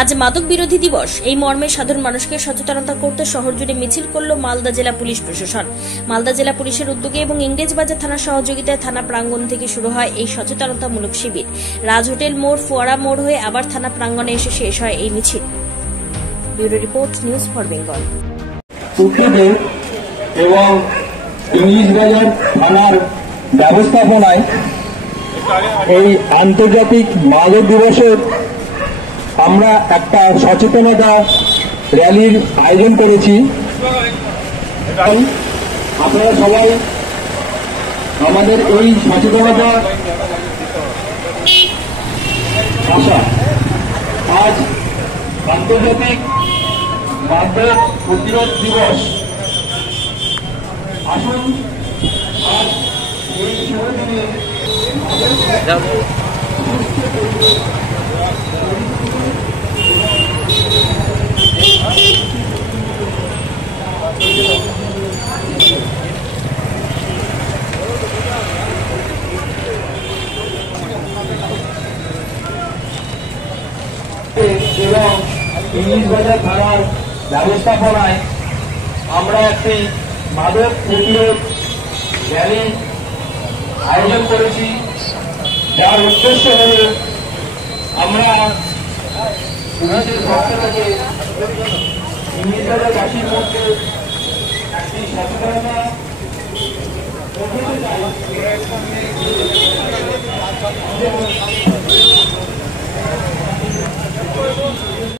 আজ মাদক বিরোধী দিবস, এই মর্মে সাধারণ মানুষকে সচেতনতা করতে শহর জুড়ে মিছিল করল মালদা জেলা পুলিশ প্রশাসন। মালদা জেলা পুলিশের উদ্যোগে এবং ইংরেজবাজার থানার সহযোগিতায় থানা প্রাঙ্গণ থেকে শুরু হয় এই সচেতনতামূলক শিবির। রাজ হোটেল মোড়, ফোয়ারা মোড় হয়ে আবার থানা প্রাঙ্গণে এসে শেষ হয় এই মিছিল। Bureau report, news for Bengal. এবং ইংরেজবাজার থানার ব্যবস্থাপনায় এই আন্তর্জাতিক মাদক দিবসের আমরা একটা সচেতনতা র্যালির আয়োজন করেছি। আপনারা সবাই আমাদের এই সচেতনতা আশা। আজ আন্তর্জাতিক মাদক প্রতিরোধ দিবস। আসুন আজ এই শুভ দিনে এবং ইংরেজবাজার থানার ব্যবস্থাপনায় আমরা একটি মাদক প্রতিরোধ র্যালি আয়োজন করেছি, যার উদ্দেশ্য হল আমরা পুলিশের পক্ষ থেকে ইংরেজবাজারবাসীর মধ্যে একটি সচেতনতা চাই।